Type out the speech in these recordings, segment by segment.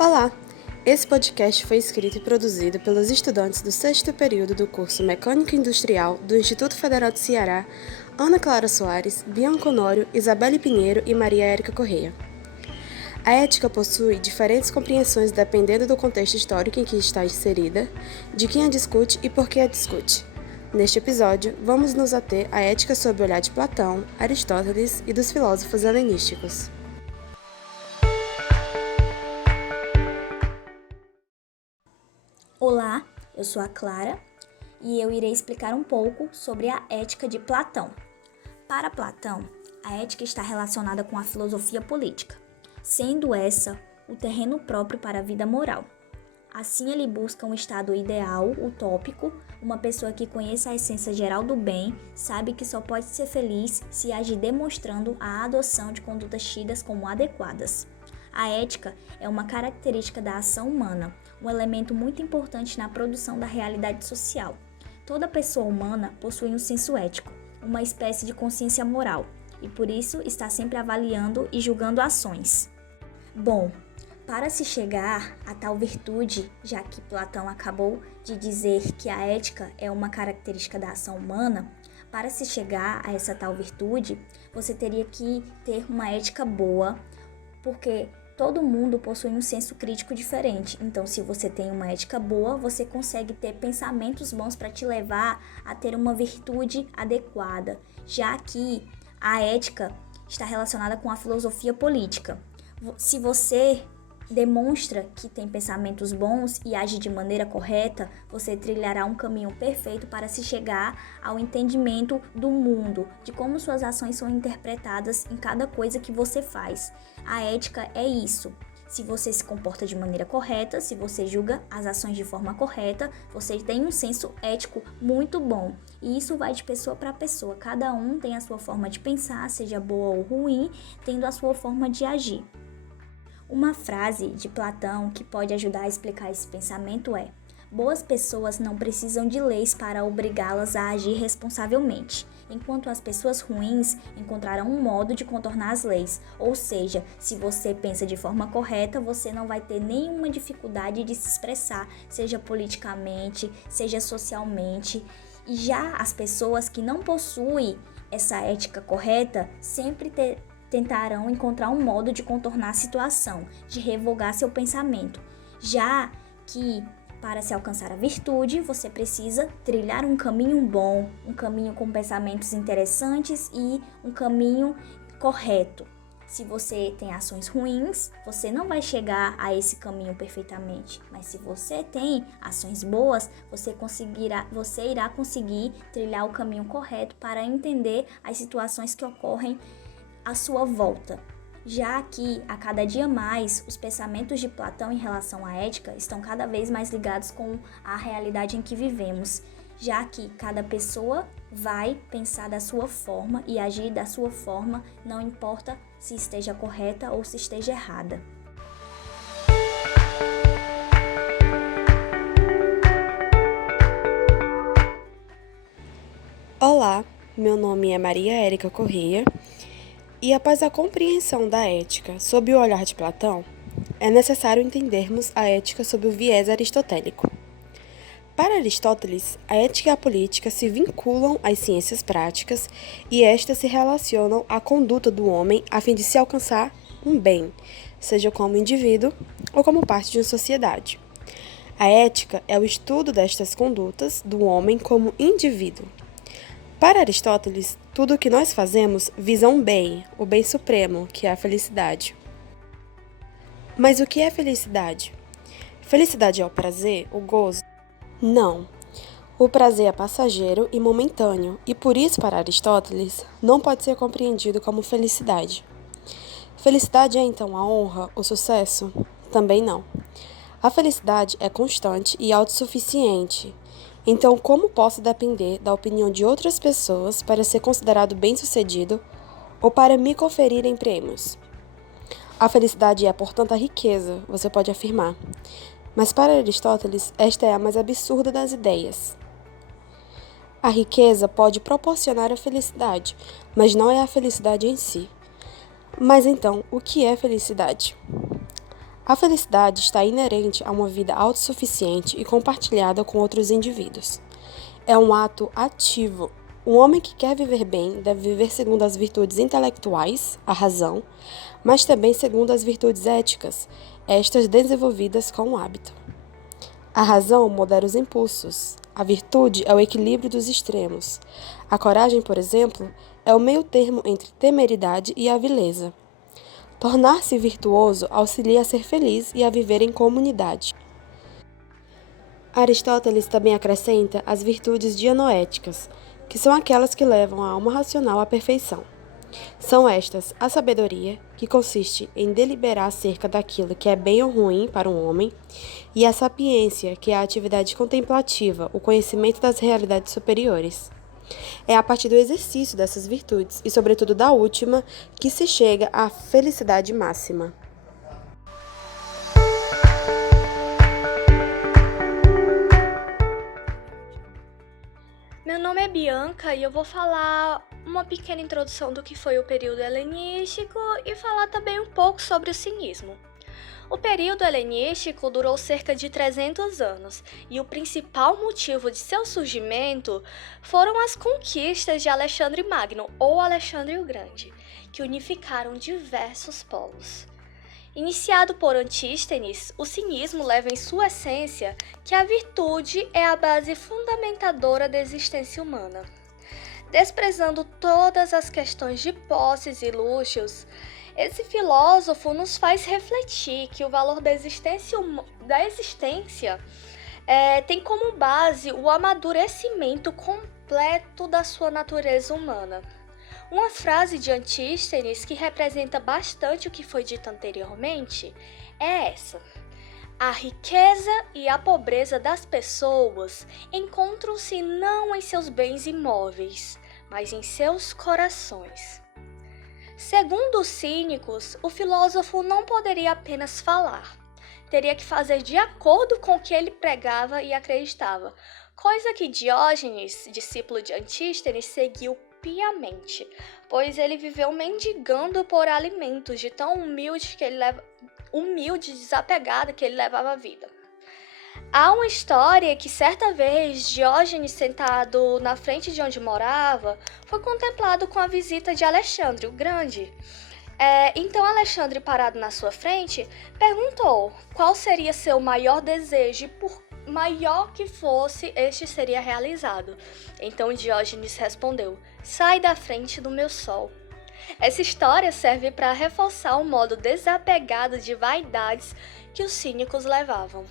Olá! Esse podcast foi escrito e produzido pelos estudantes do sexto período do curso Mecânica Industrial do Instituto Federal do Ceará, Ana Clara Soares, Bianca Honório, Isabelle Pinheiro e Maria Érica Correia. A ética possui diferentes compreensões dependendo do contexto histórico em que está inserida, de quem a discute e por que a discute. Neste episódio, vamos nos ater à ética sob o olhar de Platão, Aristóteles e dos filósofos helenísticos. Olá, eu sou a Clara e eu irei explicar um pouco sobre a ética de Platão. Para Platão, a ética está relacionada com a filosofia política, sendo essa o terreno próprio para a vida moral. Assim, ele busca um estado ideal, utópico, uma pessoa que conheça a essência geral do bem, sabe que só pode ser feliz se agir demonstrando a adoção de condutas tidas como adequadas. A ética é uma característica da ação humana, um elemento muito importante na produção da realidade social. Toda pessoa humana possui um senso ético, uma espécie de consciência moral, e por isso está sempre avaliando e julgando ações. Bom, para se chegar a tal virtude, já que Platão acabou de dizer que a ética é uma característica da ação humana, para se chegar a essa tal virtude, você teria que ter uma ética boa, porque todo mundo possui um senso crítico diferente. Então, se você tem uma ética boa, você consegue ter pensamentos bons para te levar a ter uma virtude adequada, já que a ética está relacionada com a filosofia política. Se você demonstra que tem pensamentos bons e age de maneira correta, você trilhará um caminho perfeito para se chegar ao entendimento do mundo, de como suas ações são interpretadas em cada coisa que você faz. A ética é isso. Se você se comporta de maneira correta, se você julga as ações de forma correta, você tem um senso ético muito bom. E isso vai de pessoa para pessoa. Cada um tem a sua forma de pensar, seja boa ou ruim, tendo a sua forma de agir. Uma frase de Platão que pode ajudar a explicar esse pensamento é: boas pessoas não precisam de leis para obrigá-las a agir responsavelmente, enquanto as pessoas ruins encontrarão um modo de contornar as leis. Ou seja, se você pensa de forma correta, você não vai ter nenhuma dificuldade de se expressar, seja politicamente, seja socialmente. E já as pessoas que não possuem essa ética correta sempre tentarão encontrar um modo de contornar a situação, de revogar seu pensamento, já que para se alcançar a virtude, você precisa trilhar um caminho bom, um caminho com pensamentos interessantes e um caminho correto. Se você tem ações ruins, você não vai chegar a esse caminho perfeitamente. Mas se você tem ações boas, você irá conseguir trilhar o caminho correto para entender as situações que ocorrem à sua volta. Já que, a cada dia mais, os pensamentos de Platão em relação à ética estão cada vez mais ligados com a realidade em que vivemos, já que cada pessoa vai pensar da sua forma e agir da sua forma, não importa se esteja correta ou se esteja errada. Olá, meu nome é Maria Érica Correia. E após a compreensão da ética sob o olhar de Platão, é necessário entendermos a ética sob o viés aristotélico. Para Aristóteles, a ética e a política se vinculam às ciências práticas e estas se relacionam à conduta do homem a fim de se alcançar um bem, seja como indivíduo ou como parte de uma sociedade. A ética é o estudo destas condutas do homem como indivíduo. Para Aristóteles, tudo o que nós fazemos visa um bem, o bem supremo, que é a felicidade. Mas o que é felicidade? Felicidade é o prazer, o gozo? Não. O prazer é passageiro e momentâneo, e por isso, para Aristóteles, não pode ser compreendido como felicidade. Felicidade é então a honra, o sucesso? Também não. A felicidade é constante e autossuficiente. Então, como posso depender da opinião de outras pessoas para ser considerado bem-sucedido ou para me conferirem prêmios? A felicidade é, portanto, a riqueza, você pode afirmar. Mas para Aristóteles, esta é a mais absurda das ideias. A riqueza pode proporcionar a felicidade, mas não é a felicidade em si. Mas então, o que é felicidade? A felicidade está inerente a uma vida autossuficiente e compartilhada com outros indivíduos. É um ato ativo. Um homem que quer viver bem deve viver segundo as virtudes intelectuais, a razão, mas também segundo as virtudes éticas, estas desenvolvidas com o hábito. A razão modera os impulsos. A virtude é o equilíbrio dos extremos. A coragem, por exemplo, é o meio-termo entre temeridade e avileza. Tornar-se virtuoso auxilia a ser feliz e a viver em comunidade. Aristóteles também acrescenta as virtudes dianoéticas, que são aquelas que levam a alma racional à perfeição. São estas a sabedoria, que consiste em deliberar acerca daquilo que é bem ou ruim para um homem, e a sapiência, que é a atividade contemplativa, o conhecimento das realidades superiores. É a partir do exercício dessas virtudes, e sobretudo da última, que se chega à felicidade máxima. Meu nome é Bianca e eu vou falar uma pequena introdução do que foi o período helenístico e falar também um pouco sobre o cinismo. O período helenístico durou cerca de 300 anos e o principal motivo de seu surgimento foram as conquistas de Alexandre Magno ou Alexandre o Grande, que unificaram diversos povos. Iniciado por Antístenes, o cinismo leva em sua essência que a virtude é a base fundamentadora da existência humana. Desprezando todas as questões de posses e luxos, esse filósofo nos faz refletir que o valor da existência tem como base o amadurecimento completo da sua natureza humana. Uma frase de Antístenes que representa bastante o que foi dito anteriormente é essa: a riqueza e a pobreza das pessoas encontram-se não em seus bens imóveis, mas em seus corações. Segundo os cínicos, o filósofo não poderia apenas falar, teria que fazer de acordo com o que ele pregava e acreditava, coisa que Diógenes, discípulo de Antístenes, seguiu piamente, pois ele viveu mendigando por alimentos de tão humilde e desapegado que ele levava a vida. Há uma história que certa vez Diógenes, sentado na frente de onde morava, foi contemplado com a visita de Alexandre o Grande. Então Alexandre, parado na sua frente, perguntou qual seria seu maior desejo e por maior que fosse, este seria realizado. Então Diógenes respondeu: sai da frente do meu sol. Essa história serve para reforçar o modo desapegado de vaidades que os cínicos levavam.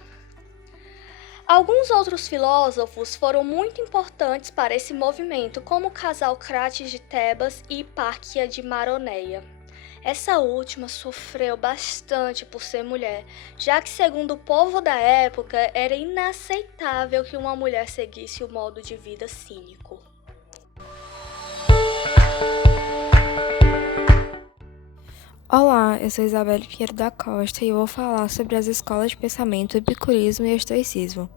Alguns outros filósofos foram muito importantes para esse movimento, como o casal Crates de Tebas e Hipárquia de Maroneia. Essa última sofreu bastante por ser mulher, já que, segundo o povo da época, era inaceitável que uma mulher seguisse o modo de vida cínico. Olá, eu sou Isabelle Pinheiro da Costa e eu vou falar sobre as escolas de pensamento, epicurismo e estoicismo.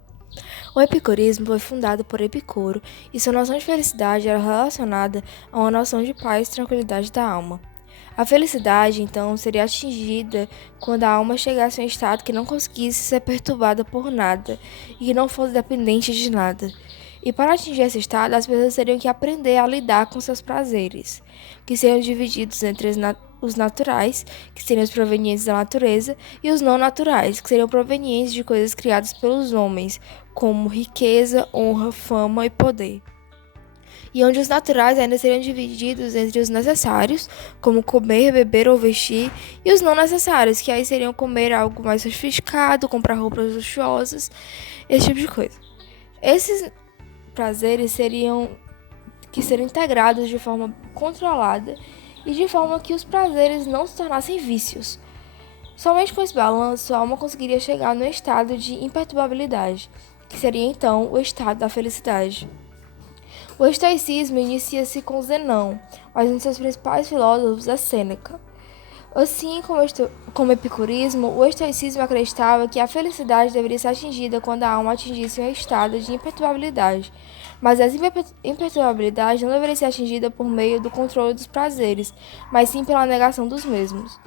O epicurismo foi fundado por Epicuro e sua noção de felicidade era relacionada a uma noção de paz e tranquilidade da alma. A felicidade, então, seria atingida quando a alma chegasse a um estado que não conseguisse ser perturbada por nada e que não fosse dependente de nada. E para atingir esse estado, as pessoas teriam que aprender a lidar com seus prazeres, que seriam divididos entre os naturais, que seriam os provenientes da natureza, e os não naturais, que seriam provenientes de coisas criadas pelos homens, como riqueza, honra, fama e poder. E onde os naturais ainda seriam divididos entre os necessários, como comer, beber ou vestir, e os não necessários, que aí seriam comer algo mais sofisticado, comprar roupas luxuosas, esse tipo de coisa. Esses prazeres teriam que ser integrados de forma controlada e de forma que os prazeres não se tornassem vícios. Somente com esse balanço, a alma conseguiria chegar no estado de imperturbabilidade, que seria então o estado da felicidade. O estoicismo inicia-se com Zenão, mas um de seus principais filósofos é Sêneca. Assim como o epicurismo, o estoicismo acreditava que a felicidade deveria ser atingida quando a alma atingisse um estado de imperturbabilidade, mas essa imperturbabilidade não deveria ser atingida por meio do controle dos prazeres, mas sim pela negação dos mesmos.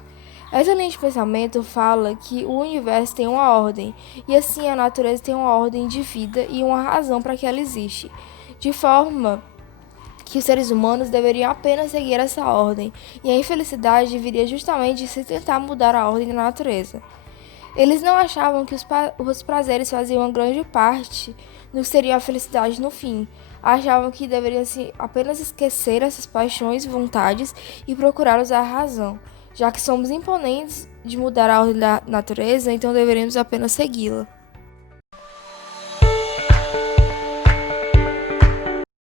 Essa linha de pensamento fala que o universo tem uma ordem, e assim a natureza tem uma ordem de vida e uma razão para que ela existe, de forma que os seres humanos deveriam apenas seguir essa ordem, e a infelicidade viria justamente de se tentar mudar a ordem da natureza. Eles não achavam que os prazeres faziam uma grande parte do que seria a felicidade no fim. Achavam que deveriam apenas esquecer essas paixões e vontades e procurar usar a razão. Já que somos imponentes de mudar a ordem da natureza, então deveríamos apenas segui-la.